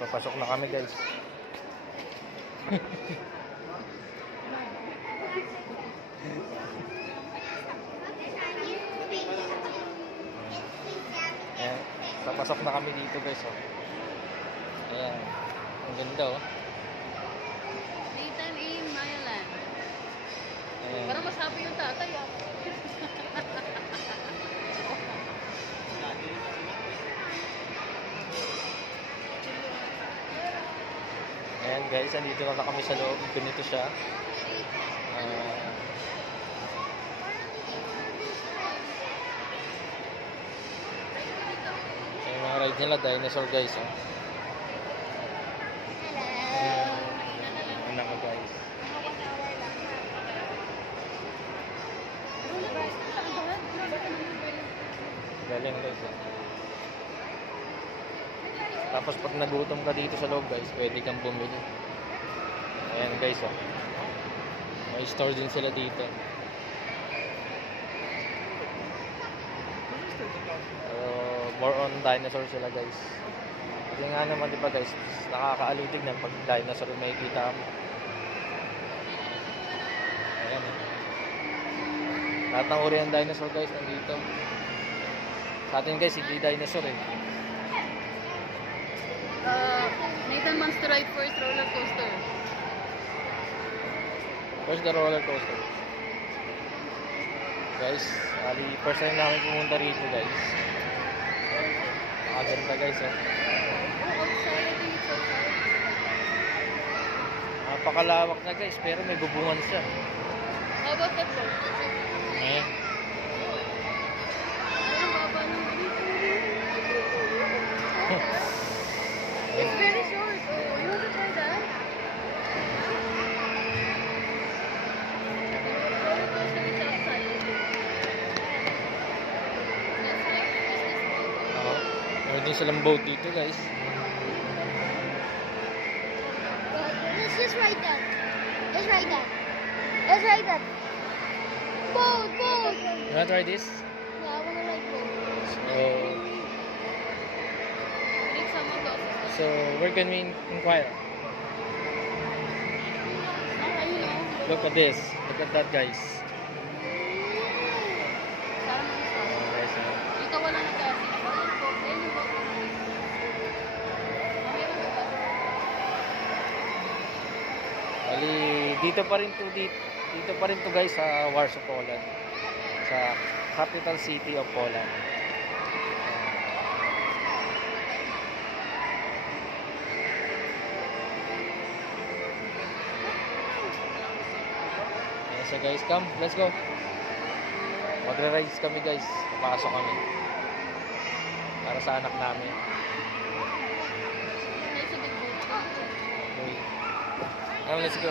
papasok na kami guys. Ayan, papasok na kami dito guys. Oh. Ayan, ang ganda oh. Nathan A. Mayalan. Ayan. Parang masabi yung tatay ah. Ayan guys, andito na kami sa loob. Ganito siya. Yung mga ride nila, dinosaur guys. Oh. Anak ko guys. Galing guys. Oh. Tapos pag nagutom ka dito sa loob guys, pwede kang bumili. Ayan guys oh. May store din sila dito. More on dinosaur sila guys. Kasi nga naman diba guys, nakakaaliw tignan pag dinosaur may kita mo. Ayan oh. Lahat ng uri ng dinosaur guys nandito. Sa atin guys, hindi dinosaur eh. Nathan wants to ride first roller coaster. Where's the roller coaster? Guys, first time namin pumunta rito guys. Nakaganda guys oh. Outside, I think it's outside. Napakalawak na guys, pero may bubungan siya. How about that boat? Ayan. Ay, ang baba ng It's very short. Oh, you want to try that? Roller coaster is outside. That's like this boat. Oo. Meron din silang boat dito guys. Let's just ride that. Let's ride that. Let's ride that. Boat, boat. You wanna try this? Yeah, I wanna ride boat. I think someone else is So where can we inquire? Look at this. Look at that guys. Parang Oh, guys, oh. dito wala na kasi. Ayun po. Ayun yung boat. Mayroon ba ba? Bali, dito pa rin to guys sa Warsaw, Poland. Sa capital city of Poland. Ayan siya guys, come, let's go. Magre-rides kami guys. Papasok kami. Para sa anak namin. There's a big boat. Okay. Let's go.